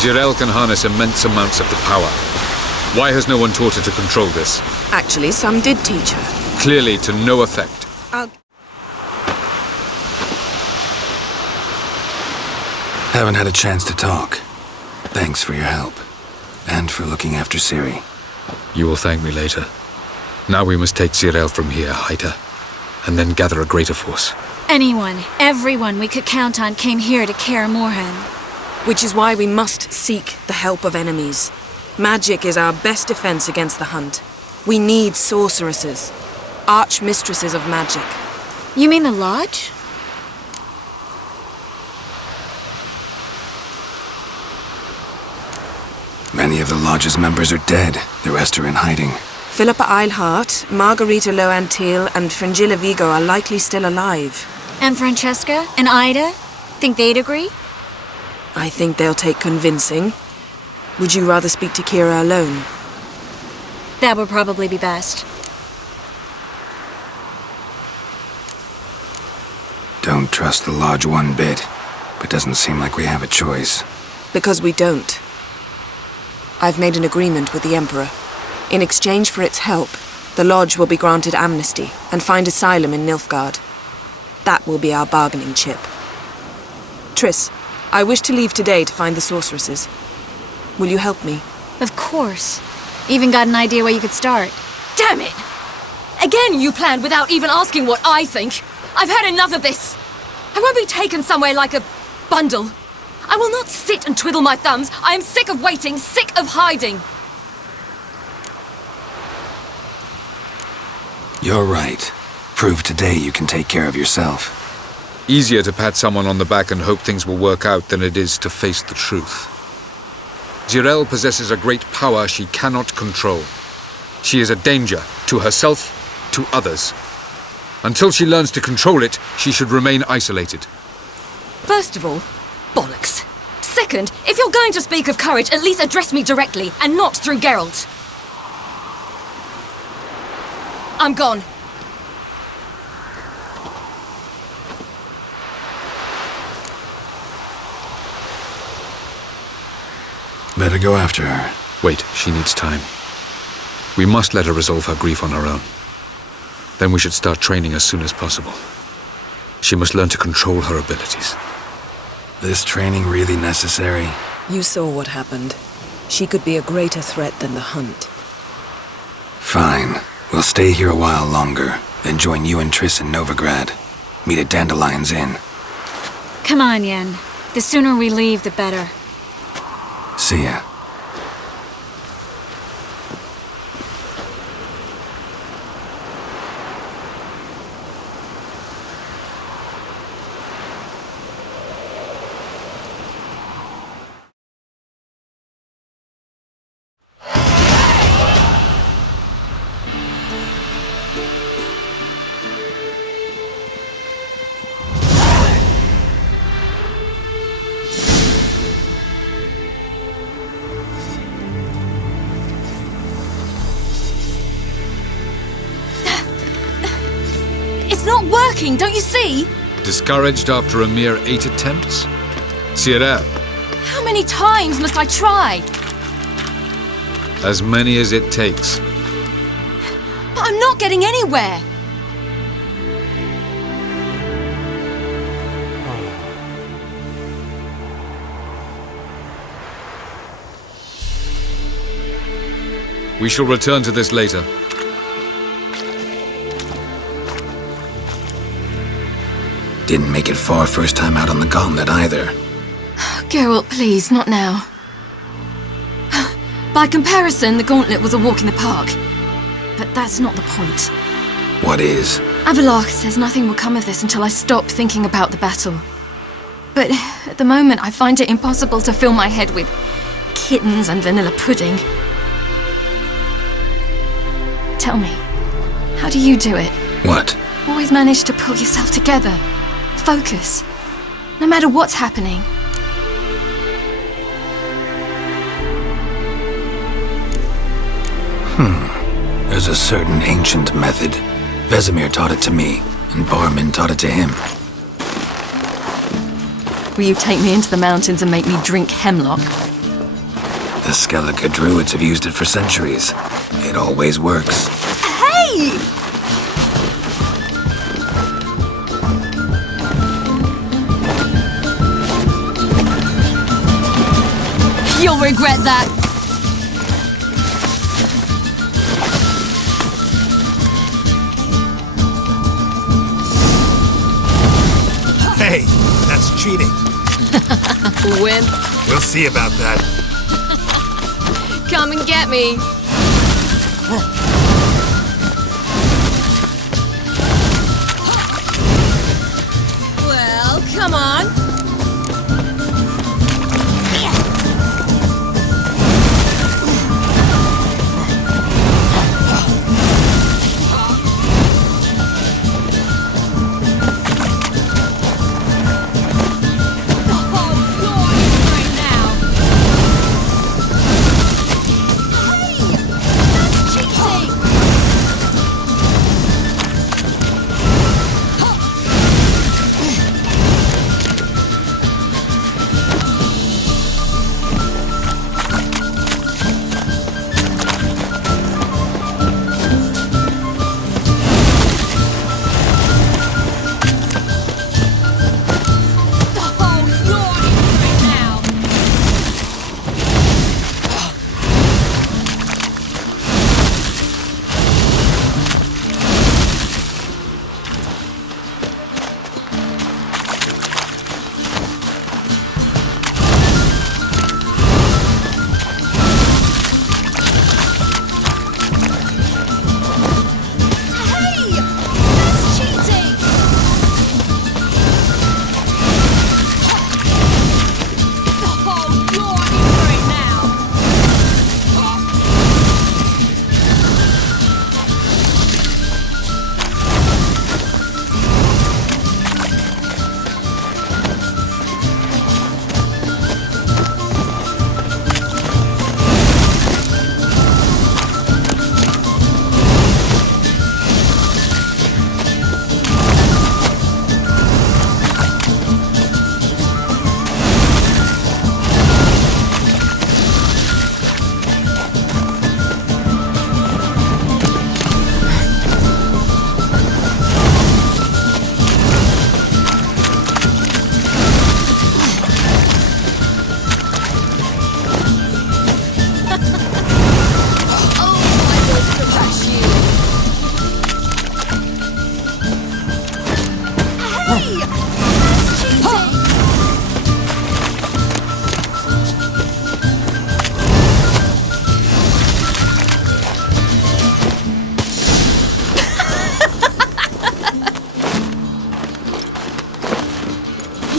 Geralt can harness immense amounts of the power. Why has no one taught her to control this? Actually, some did teach her. Clearly to no effect. Haven't had a chance to talk. Thanks for your help. And for looking after Ciri. You will thank me later. Now we must take Geralt from here, hide her, and then gather a greater force. Anyone, everyone we could count on came here to Kaer Morhen. Which is why we must seek the help of enemies. Magic is our best defense against the hunt. We need sorceresses. Archmistresses of magic. You mean the Lodge? Many of the Lodge's members are dead. The rest are in hiding. Philippa Eilhart, Margarita Loantil, and Fringilla Vigo are likely still alive. And Francesca and Ida? Think they'd agree? I think they'll take convincing. Would you rather speak to Kira alone? That would probably be best. Don't trust the Lodge one bit, but doesn't seem like we have a choice. Because we don't. I've made an agreement with the Emperor. In exchange for its help, the Lodge will be granted amnesty and find asylum in Nilfgaard. That will be our bargaining chip. Triss, I wish to leave today to find the sorceresses. Will you help me? Of course. Even got an idea where you could start. Damn it! Again you planned without even asking what I think. I've had enough of this. I won't be taken somewhere like a bundle. I will not sit and twiddle my thumbs. I am sick of waiting, sick of hiding. You're right. Prove today you can take care of yourself. Easier to pat someone on the back and hope things will work out than it is to face the truth. Jirel possesses a great power she cannot control. She is a danger to herself, to others. Until she learns to control it, she should remain isolated. First of all, bollocks. Second, if you're going to speak of courage, at least address me directly, and not through Geralt. I'm gone. Better go after her. Wait, she needs time. We must let her resolve her grief on her own. Then we should start training as soon as possible. She must learn to control her abilities. This training really necessary? You saw what happened. She could be a greater threat than the hunt. Fine. We'll stay here a while longer, then join you and Triss in Novigrad. Meet at Dandelion's Inn. Come on, Yen. The sooner we leave, the better. See ya. It's not working, don't you see? Discouraged after a mere 8 attempts? Cyril, How many times must I try? as many as it takes. But I'm not getting anywhere. We shall return to this later. Didn't make it far first time out on the gauntlet either. Geralt, please, not now. By comparison, the gauntlet was a walk in the park. But that's not the point. What is? Avalok says nothing will come of this until I stop thinking about the battle. But at the moment, I find it impossible to fill my head with kittens and vanilla pudding. Tell me, how do you do it? What? Always manage to pull yourself together. Focus. No matter what's happening. There's a certain ancient method. Vesemir taught it to me, and Barman taught it to him. Will you take me into the mountains and make me drink hemlock? The Skellige druids have used it for centuries. It always works. Hey! You'll regret that. Hey, that's cheating. Wimp, We'll see about that. come and get me. Well, come on.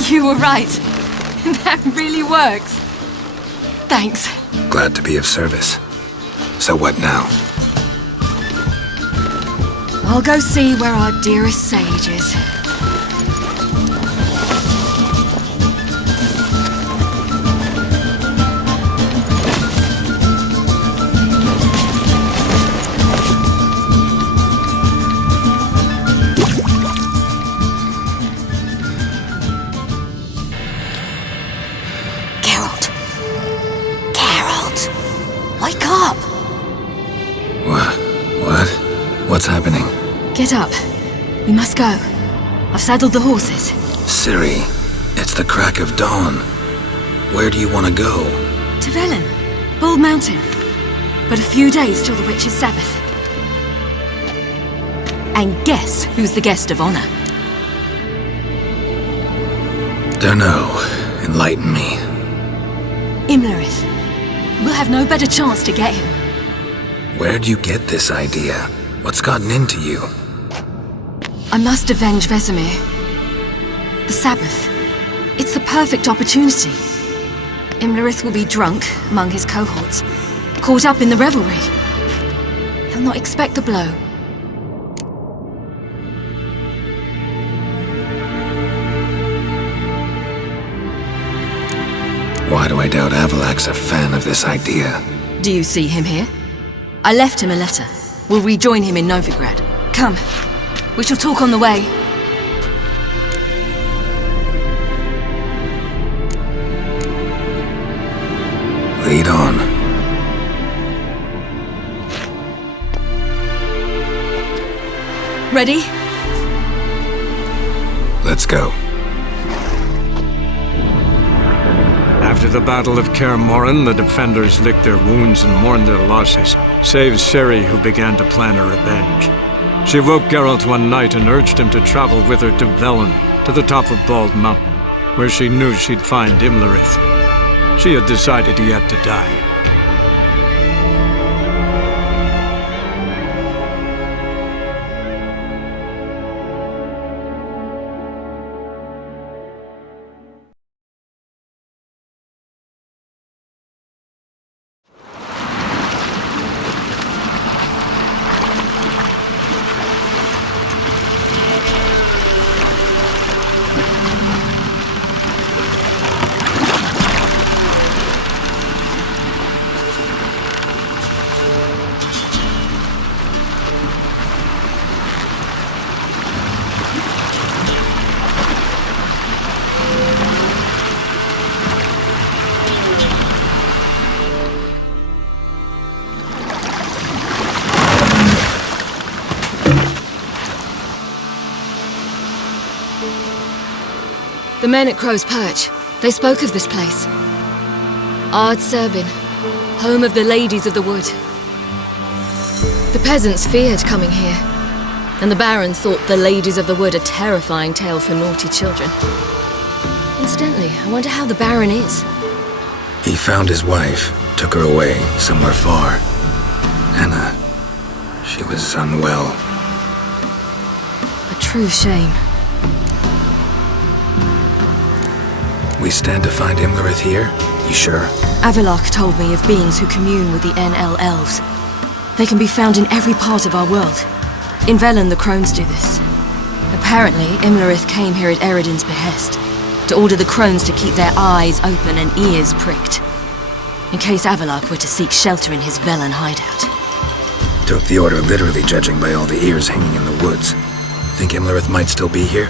You were right. That really works. Thanks. Glad to be of service. So what now? I'll go see where our dearest sage is. Wake up! What? What's happening? Get up. We must go. I've saddled the horses. Ciri, it's the crack of dawn. Where do you want to go? To Velen. Bald Mountain. But a few days till the witch's Sabbath. And guess who's the guest of honor? Dunno. Enlighten me. Imlerith. We'll have no better chance to get him. Where'd you get this idea? What's gotten into you? I must avenge Vesemir. The Sabbath. It's the perfect opportunity. Imlerith will be drunk among his cohorts, caught up in the revelry. He'll not expect the blow. Why do I doubt Avalak's a fan of this idea? Do you see him here? I left him a letter. We'll rejoin him in Novigrad. Come. We shall talk on the way. Lead on. Ready? Let's go. After the Battle of Kaer Morhen, the defenders licked their wounds and mourned their losses, save Ciri, who began to plan a revenge. She woke Geralt one night and urged him to travel with her to Velen, to the top of Bald Mountain, where she knew she'd find Imlerith. She had decided he had to die. The men at Crow's Perch, they spoke of this place. Ard Serbin, home of the Ladies of the Wood. The peasants feared coming here, and the Baron thought the Ladies of the Wood a terrifying tale for naughty children. Incidentally, I wonder how the Baron is. He found his wife, took her away, somewhere far. Anna, she was unwell. A true shame. We stand to find Imlerith here? You sure? Avalok told me of beings who commune with the NL elves. They can be found in every part of our world. In Velen, the crones do this. Apparently, Imlerith came here at Eredin's behest, to order the crones to keep their eyes open and ears pricked, in case Avalok were to seek shelter in his Velen hideout. Took the order literally, judging by all the ears hanging in the woods. Think Imlerith might still be here?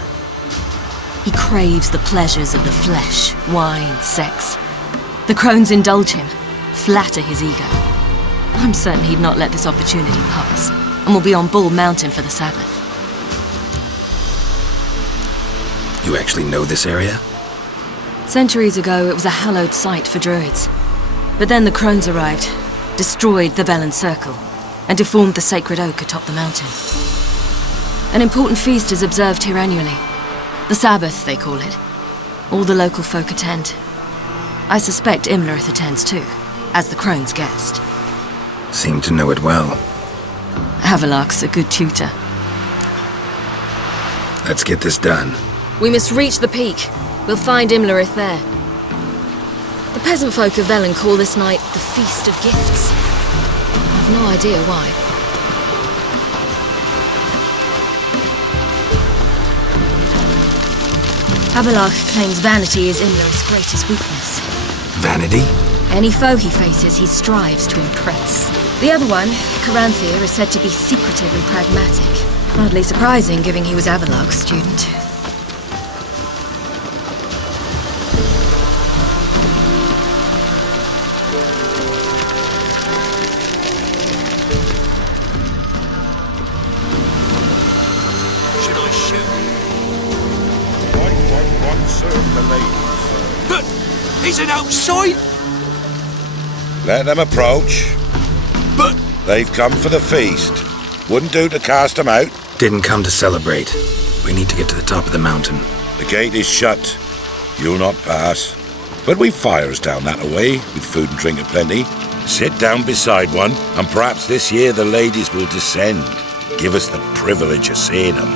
He craves the pleasures of the flesh, wine, sex. The crones indulge him, flatter his ego. I'm certain he'd not let this opportunity pass, and will be on Bull Mountain for the Sabbath. You actually know this area? Centuries ago, it was a hallowed site for druids. But then the crones arrived, destroyed the Velen Circle, and deformed the sacred oak atop the mountain. An important feast is observed here annually. The Sabbath, they call it. All the local folk attend. I suspect Imlerith attends too, as the crone's guest. Seem to know it well. Avalok's a good tutor. Let's get this done. We must reach the peak. We'll find Imlerith there. The peasant folk of Velen call this night the Feast of Gifts. I've no idea why. Avalok claims vanity is Imlerith's greatest weakness. Vanity? Any foe he faces, he strives to impress. The other one, Caranthir, is said to be secretive and pragmatic. Hardly surprising, given he was Avalok's student. But he's an outside. Let them approach. But They've come for the feast. Wouldn't do to cast them out. Didn't come to celebrate. We need to get to the top of the mountain. The gate is shut. You'll not pass. But we've fires down that away, with food and drink aplenty. Sit down beside one, and perhaps this year the ladies will descend. Give us the privilege of seeing them.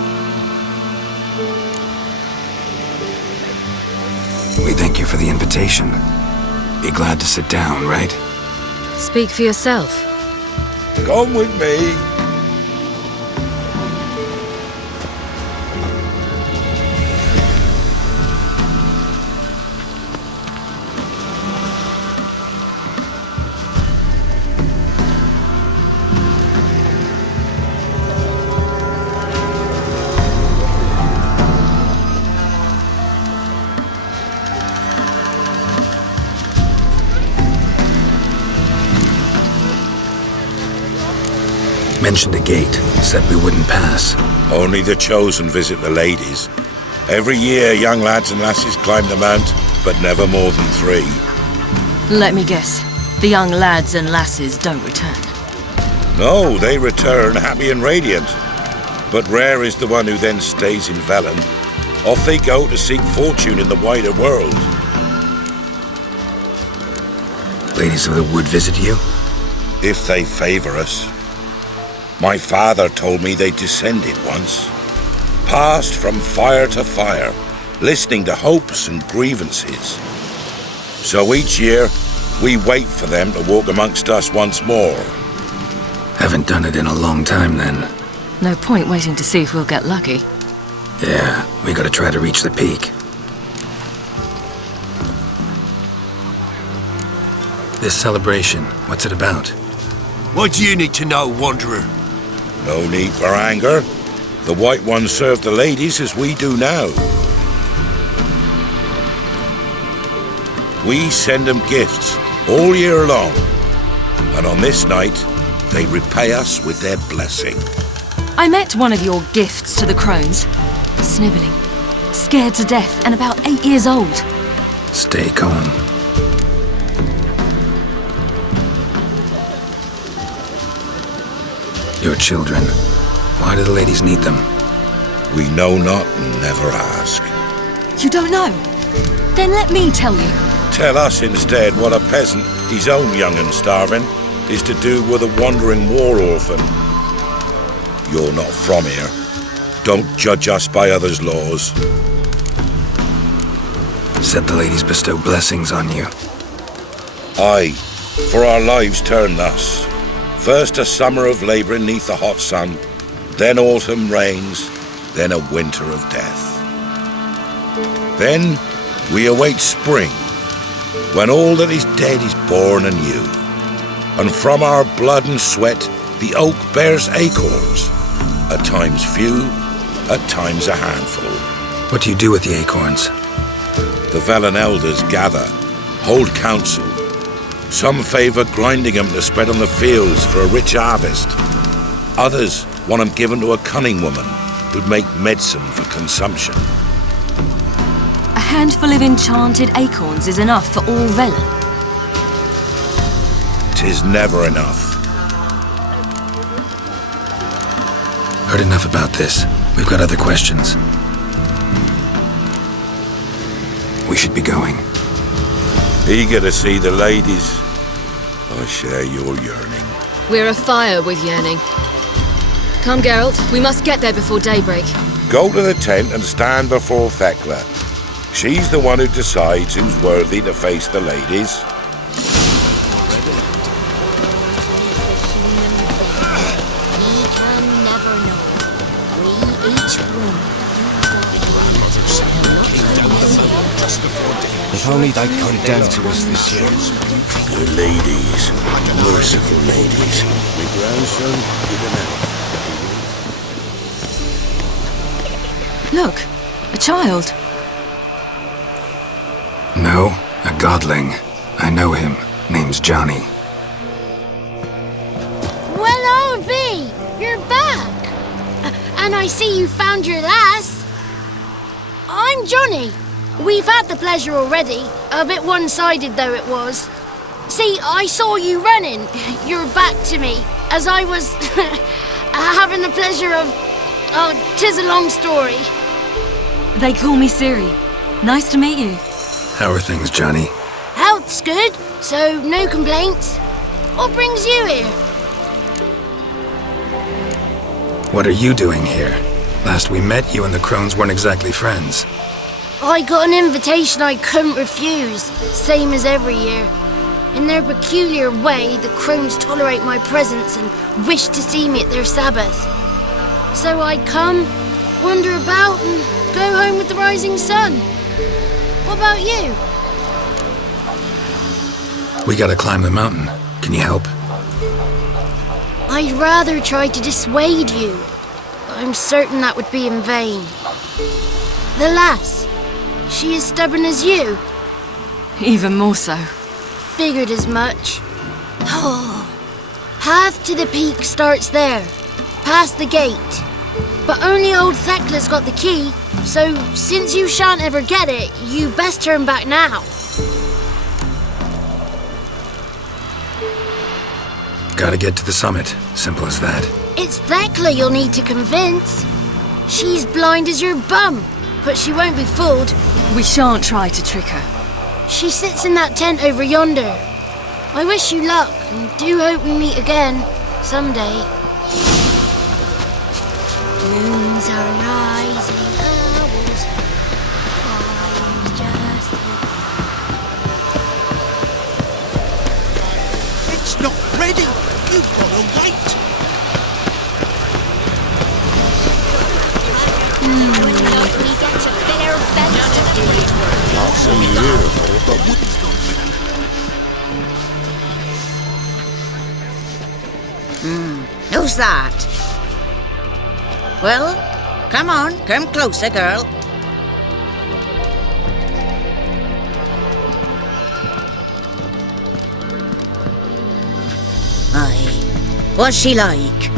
We thank you for the invitation. Be glad to sit down, right? Speak for yourself. Come with me. Mentioned a gate, said we wouldn't pass. Only the chosen visit the ladies. Every year, young lads and lasses climb the mount, but never more than 3. Let me guess. The young lads and lasses don't return. No, they return happy and radiant. But rare is the one who then stays in Velen. Off they go to seek fortune in the wider world. Ladies of the Wood visit you? If they favor us. My father told me they descended once. Passed from fire to fire, listening to hopes and grievances. So each year, we wait for them to walk amongst us once more. Haven't done it in a long time, then. No point waiting to see if we'll get lucky. Yeah, we gotta try to reach the peak. This celebration, what's it about? What do you need to know, Wanderer? No need for anger. The White Ones serve the ladies as we do now. We send them gifts all year long. And on this night, they repay us with their blessing. I met one of your gifts to the crones. Snivelling, scared to death, and about 8 years old. Stay calm. Your children. Why do the ladies need them? We know not and never ask. You don't know? Then let me tell you. Tell us instead what a peasant, his own young and starving, is to do with a wandering war orphan. You're not from here. Don't judge us by others' laws. Said the ladies bestow blessings on you. Aye, for our lives turn thus. First a summer of labouring neath the hot sun, then autumn rains, then a winter of death. Then we await spring, when all that is dead is born anew. And from our blood and sweat the oak bears acorns, at times few, at times a handful. What do you do with the acorns? The Velen elders gather, hold council. Some favour grinding them to spread on the fields for a rich harvest. Others want them given to a cunning woman who'd make medicine for consumption. A handful of enchanted acorns is enough for all Velen. 'Tis never enough. Heard enough about this. We've got other questions. We should be going. Eager to see the ladies. I share your yearning. We're afire with yearning. Come, Geralt. We must get there before daybreak. Go to the tent and stand before Thekla. She's the one who decides who's worthy to face the ladies. If only they'd come down to us this year. The ladies, merciful ladies. My grandson, Look, a child. No, a godling. I know him. Name's Johnny. Well, old B, you're back. And I see you found your lass. I'm Johnny. We've had the pleasure already, a bit one-sided though it was. See, I saw you running, your back to me, as I was having the pleasure of... Oh, 'tis a long story. They call me Ciri. Nice to meet you. How are things, Johnny? Health's good, so no complaints. What brings you here? What are you doing here? Last we met, you and the crones weren't exactly friends. I got an invitation I couldn't refuse, same as every year. In their peculiar way, the crones tolerate my presence and wish to see me at their Sabbath. So I come, wander about, and go home with the rising sun. What about you? We gotta climb the mountain. Can you help? I'd rather try to dissuade you. I'm certain that would be in vain. The lass, she as stubborn as you? Even more so. Figured as much. Path to the peak starts there, past the gate. But only old Thekla's got the key, so since you shan't ever get it, you best turn back now. Gotta get to the summit. Simple as that. It's Thekla you'll need to convince. She's blind as your bum, but she won't be fooled. We shan't try to trick her. She sits in that tent over yonder. I wish you luck, and do hope we meet again, someday. Moons are rising, owls flying just It's not ready! You've got to wait! Not so beautiful, but Who's that? Well, come on, come closer, girl. Aye. What's she like?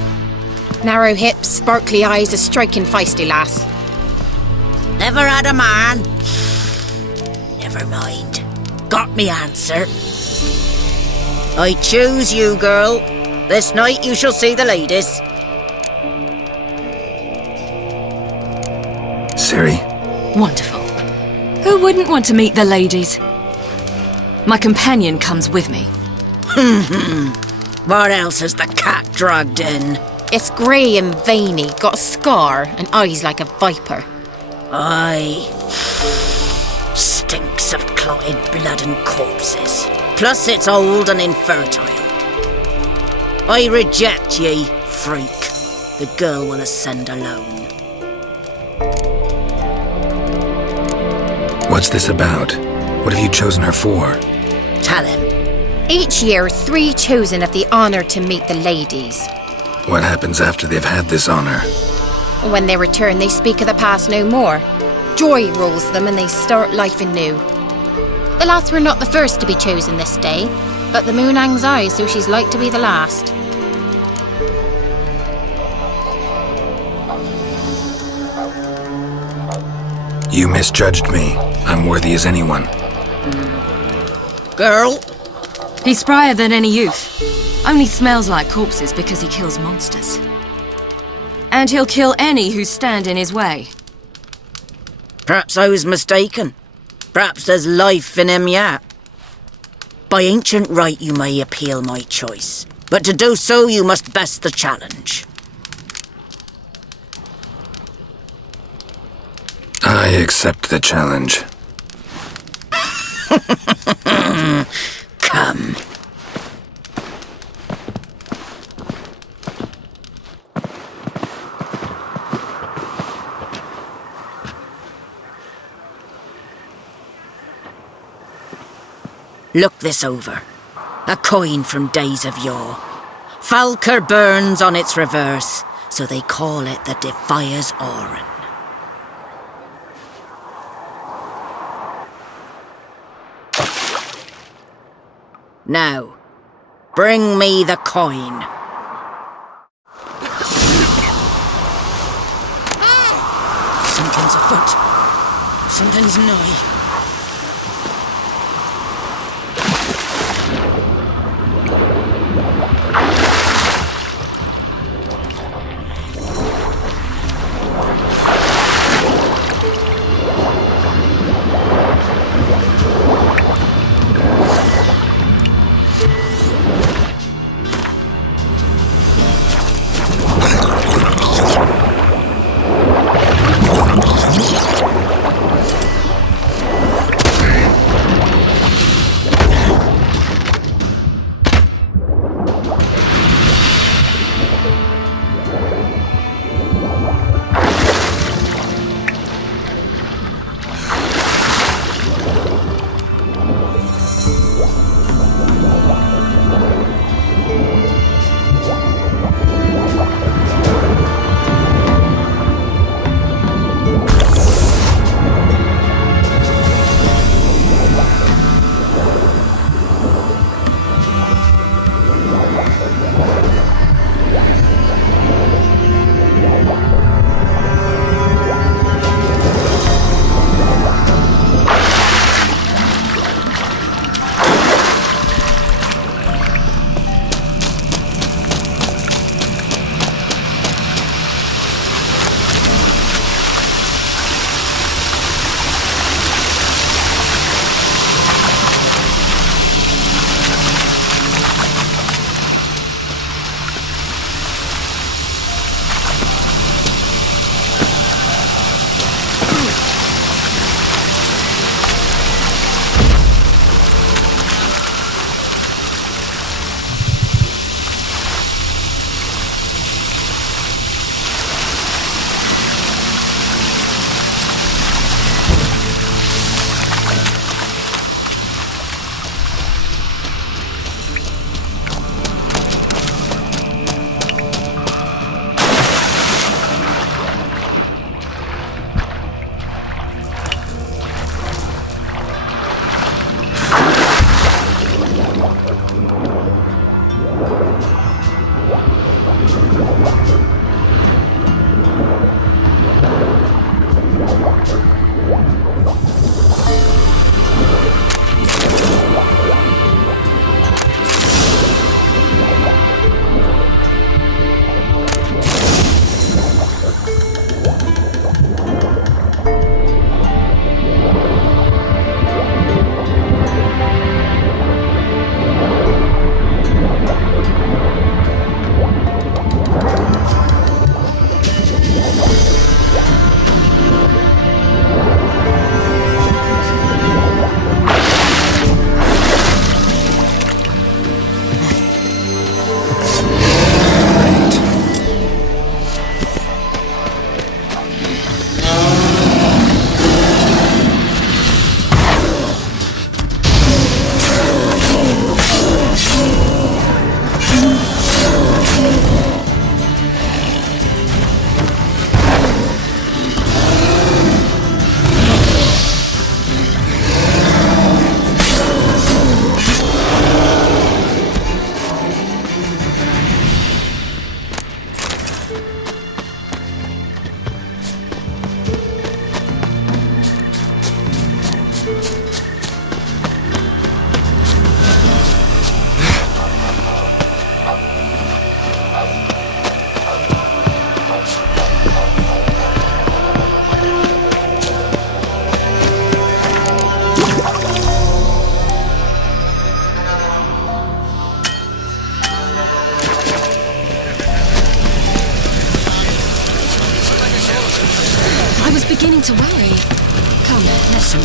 Narrow hips, sparkly eyes, a striking feisty lass. Never had a man? Never mind. Got me answer. I choose you, girl. This night you shall see the ladies. Ciri. Wonderful. Who wouldn't want to meet the ladies? My companion comes with me. What else has the cat dragged in? It's grey and veiny, got a scar, and eyes like a viper. Aye. Stinks of clotted blood and corpses. Plus it's old and infertile. I reject ye, freak. The girl will ascend alone. What's this about? What have you chosen her for? Tell him. Each year, 3 chosen have the honour to meet the ladies. What happens after they've had this honor? When they return, they speak of the past no more. Joy rules them and they start life anew. The lads were not the first to be chosen this day, but the moon hangs high, so she's like to be the last. You misjudged me. I'm worthy as anyone. Girl? He's sprier than any youth. Only smells like corpses because he kills monsters. And he'll kill any who stand in his way. Perhaps I was mistaken. Perhaps there's life in him yet. By ancient right you may appeal my choice, but to do so you must best the challenge. I accept the challenge. Come. Look this over. A coin from days of yore. Falker burns on its reverse, so they call it the Defier's Oran. Now, bring me the coin. Something's afoot. Something's nigh.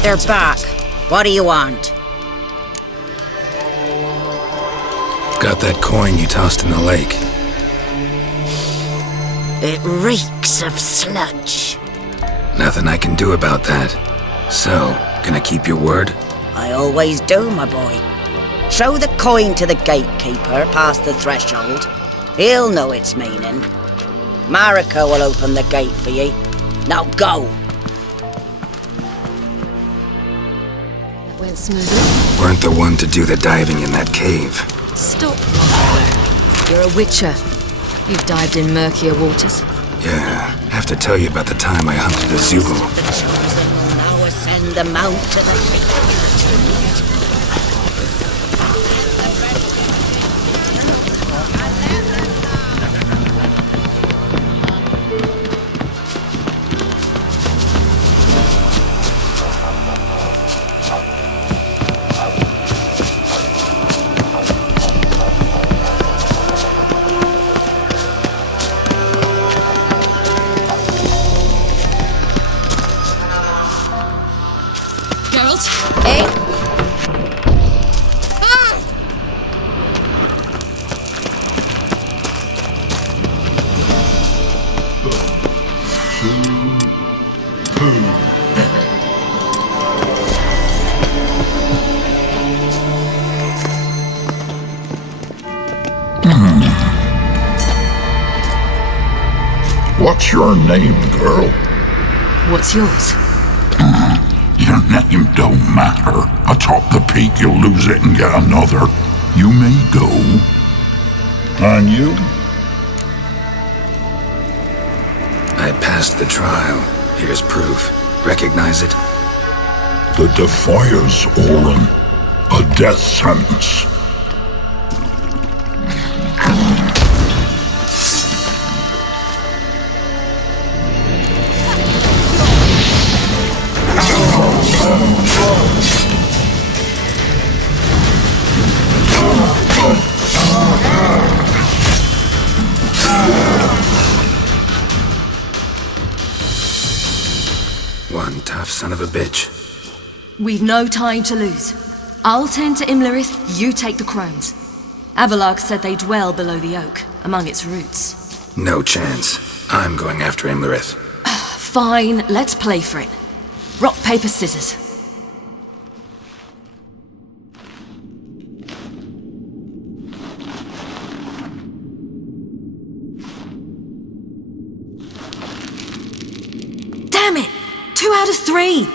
They're back. What do you want? Got that coin you tossed in the lake. It reeks of sludge. Nothing I can do about that. So, gonna keep your word? I always do, my boy. Show the coin to the gatekeeper past the threshold. He'll know its meaning. Marika will open the gate for ye. Now go! Went smoothly. Weren't the one to do the diving in that cave. Stop. You're a witcher. You've dived in murkier waters. Yeah, have to tell you about the time I hunted the Zugel. The chosen will now ascend the mount to the Geralt? Eh? What's your name, girl? What's yours? Your name don't matter. Atop the peak, you'll lose it and get another. You may go. And you? I passed the trial. Here's proof. Recognize it? The Defier's Orin. A death sentence. One tough son of a bitch. We've no time to lose. I'll tend to Imlerith, you take the crones. Avalark said they dwell below the oak, among its roots. No chance. I'm going after Imlerith. Fine, let's play for it. Rock, paper, scissors. Damn it! 2 out of 3!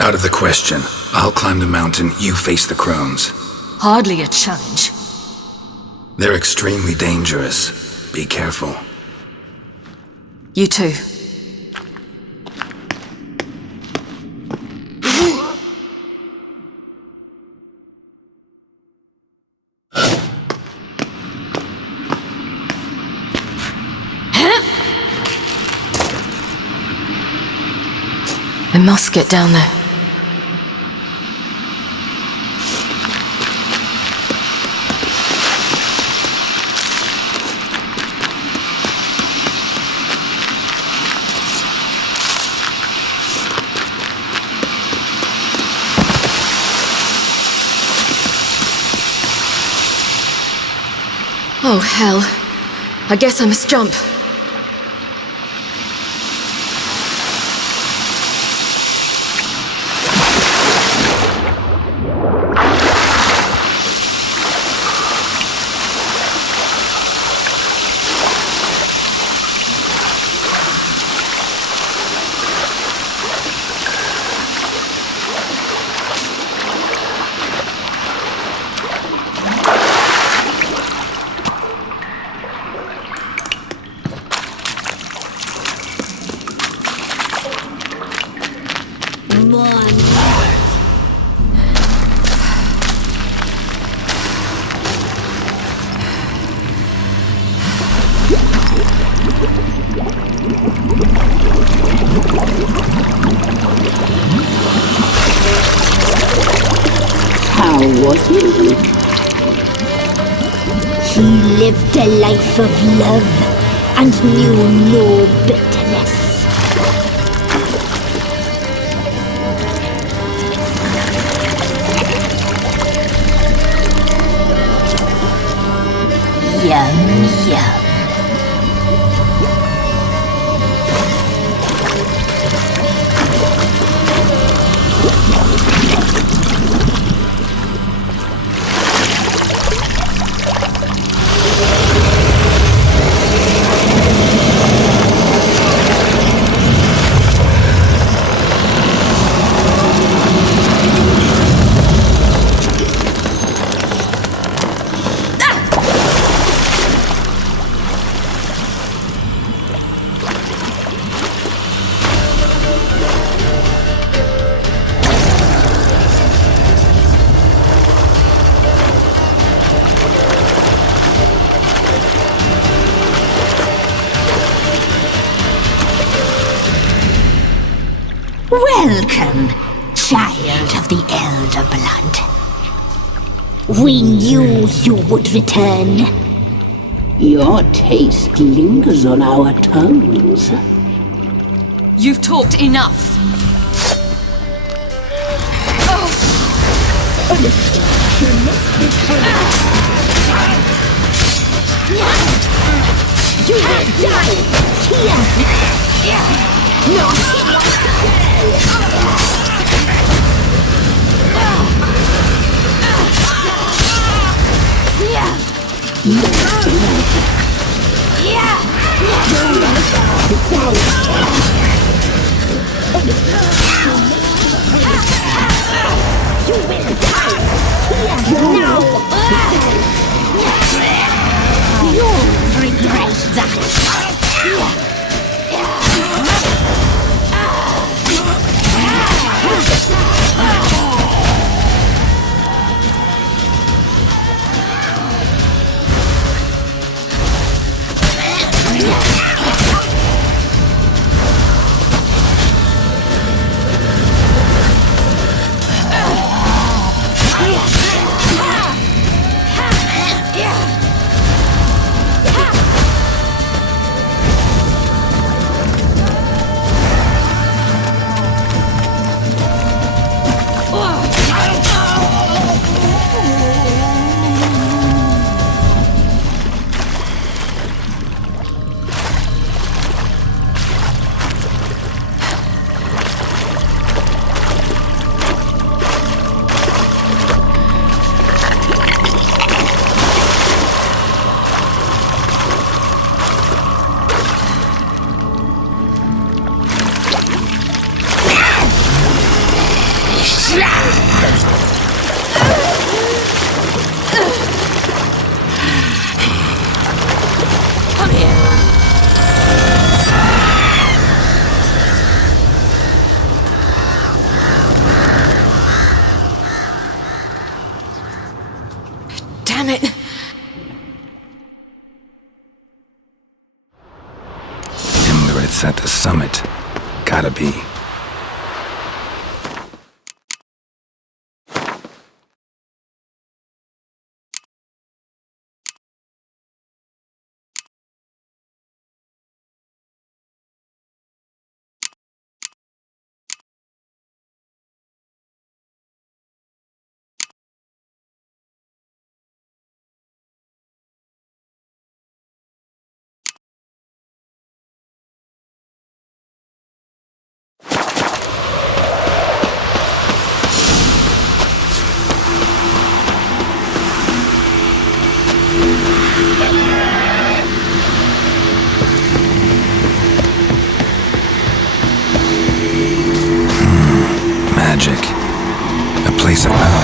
Out of the question. I'll climb the mountain, you face the crones. Hardly a challenge. They're extremely dangerous. Be careful. You too. I must get down there. Oh, hell. I guess I must jump. How was he? He lived a life of love and knew no bitterness. Yum, yum. Welcome, child of the Elder Blood. We knew you would return. Your taste lingers on our tongues. You've talked enough. You will die here! You'll regret that. Damn it! It's at the summit. Gotta be. Magic. A place of power.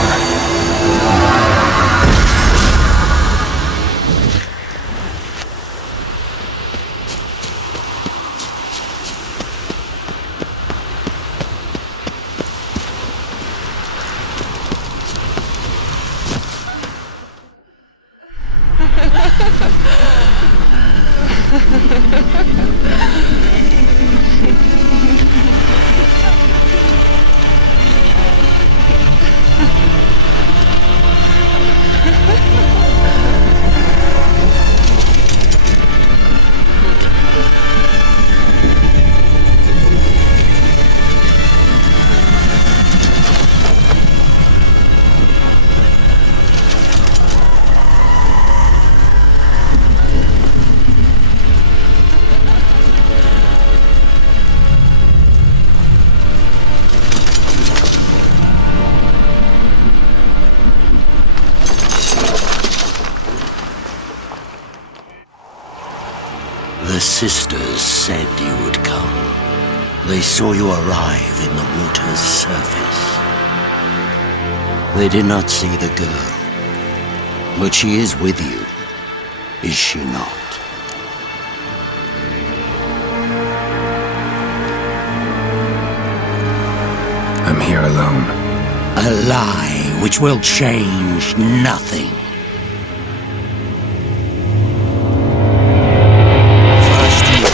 said you would come. They saw you arrive in the water's surface. They did not see the girl. But she is with you, is she not? I'm here alone. A lie which will change nothing. First you,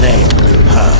then her.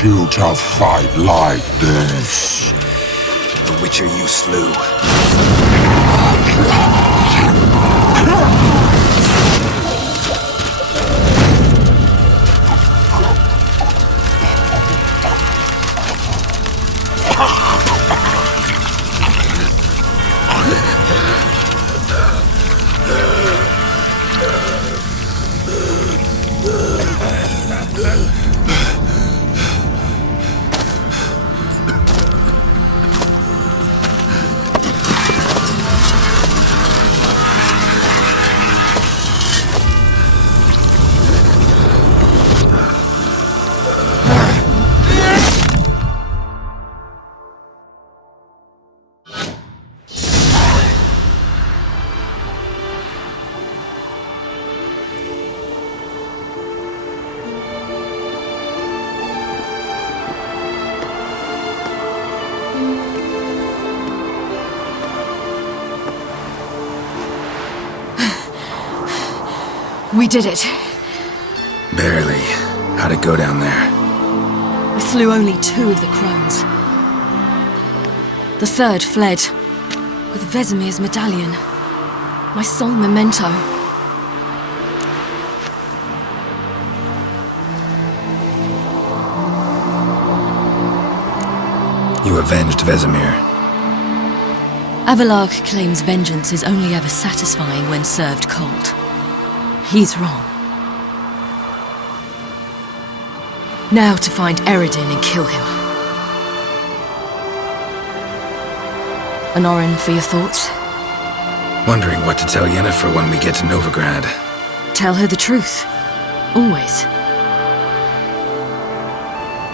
You to fight like this? The Witcher you slew. We did it. Barely. How'd it go down there? We slew only 2 of the crones. The 3rd fled, with Vesemir's medallion. My sole memento. You avenged Vesemir. Avalark claims vengeance is only ever satisfying when served cold. He's wrong. Now to find Eredin and kill him. Honorin, for your thoughts? Wondering what to tell Yennefer when we get to Novigrad. Tell her the truth. Always.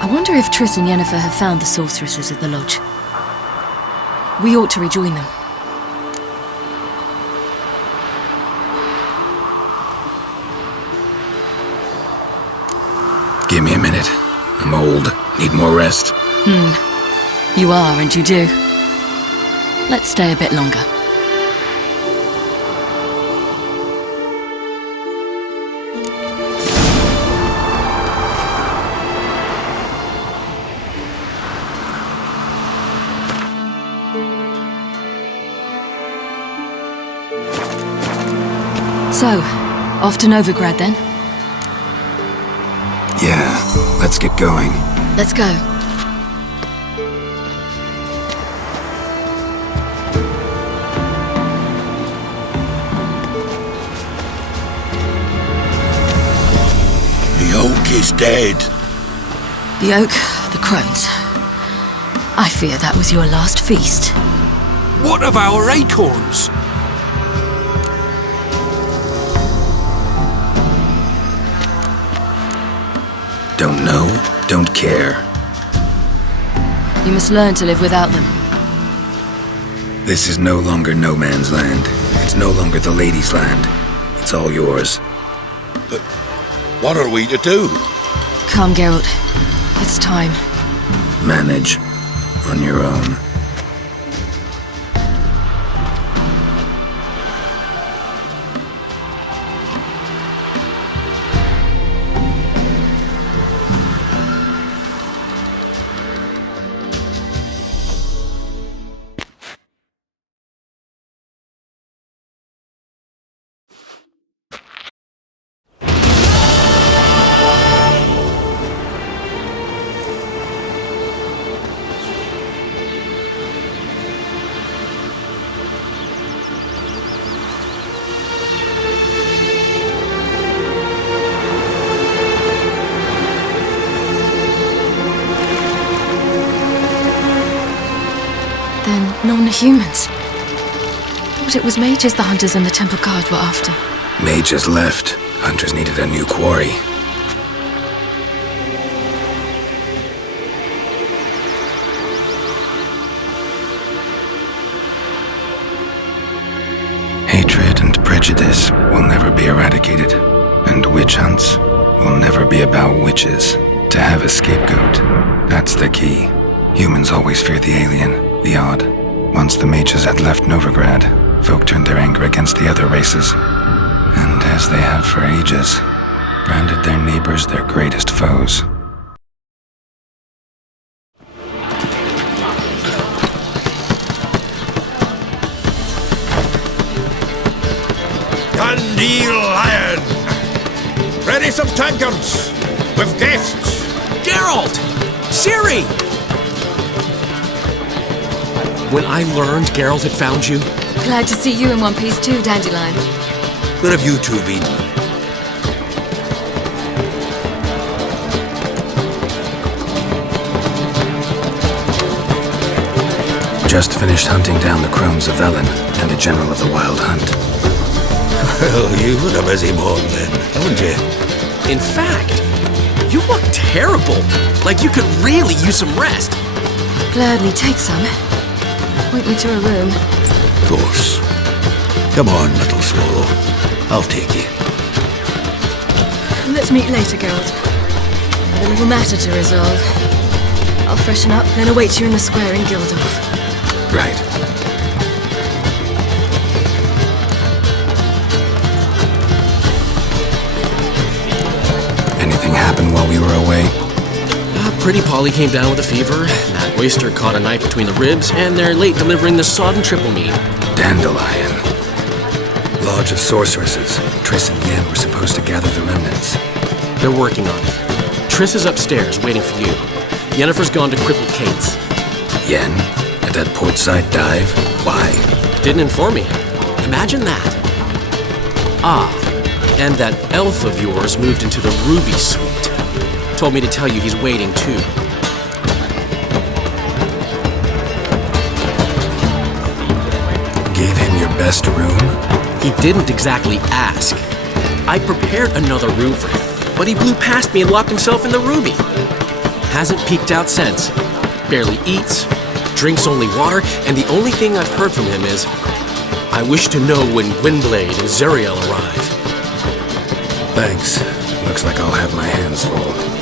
I wonder if Triss and Yennefer have found the sorceresses at the lodge. We ought to rejoin them. Give me a minute. I'm old. Need more rest. You are, and you do. Let's stay a bit longer. So, off to Novigrad then? Yeah, let's get going. Let's go. is dead. The oak, the crones. I fear that was your last feast. What of our acorns? Don't know, don't care. You must learn to live without them. This is no longer no man's land. It's no longer the lady's land. It's all yours. But what are we to do? Come, Geralt. It's time. Manage on your own. Non-humans. Thought it was mages the hunters and the temple guard were after. Mages left. Hunters needed a new quarry. Hatred and prejudice will never be eradicated, and witch hunts will never be about witches. To have a scapegoat, that's the key. Humans always fear the alien, the odd. Once the mages had left Novigrad, folk turned their anger against the other races, and as they have for ages, branded their neighbors their greatest foes. Dandelion! Ready some tankards with guests! Geralt! Ciri! When I learned Geralt had found you... Glad to see you in one piece too, Dandelion. Where have you two been? Just finished hunting down the crones of Velen and a general of the Wild Hunt. Well, you've had a busy morning then, haven't you? In fact, you look terrible. Like you could really use some rest. Gladly take some. Point me to a room. Of course. Come on, little swallow. I'll take you. Let's meet later, Geralt. I've a little matter to resolve. I'll freshen up, then await you in the square in Gildorf. Right. Anything happen while we were away? Pretty Polly came down with a fever, that oyster caught a knife between the ribs, and they're late delivering the sodden triple meat. Dandelion. Lodge of Sorceresses. Triss and Yen were supposed to gather the remnants. They're working on it. Triss is upstairs, waiting for you. Yennefer's gone to crippled Kate's. Yen? At that portside dive? Why? Didn't inform me. Imagine that. Ah, and that elf of yours moved into the Ruby Suite. Told me to tell you he's waiting, too. Gave him your best room? He didn't exactly ask. I prepared another room for him, but he blew past me and locked himself in the Ruby. Hasn't peeked out since. Barely eats, drinks only water, and the only thing I've heard from him is, I wish to know when Gwynblade and Zariel arrive. Thanks. Looks like I'll have my hands full.